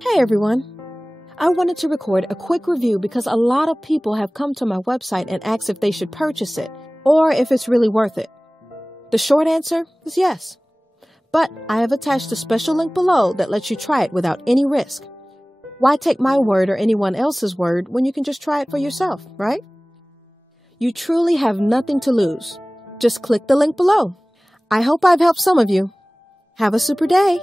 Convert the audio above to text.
Hey everyone! I wanted to record a quick review because a lot of people have come to my website and asked if they should purchase it or if it's really worth it. The short answer is yes. But I have attached a special link below that lets you try it without any risk. Why take my word or anyone else's word when you can just try it for yourself, right? You truly have nothing to lose. Just click the link below. I hope I've helped some of you. Have a super day!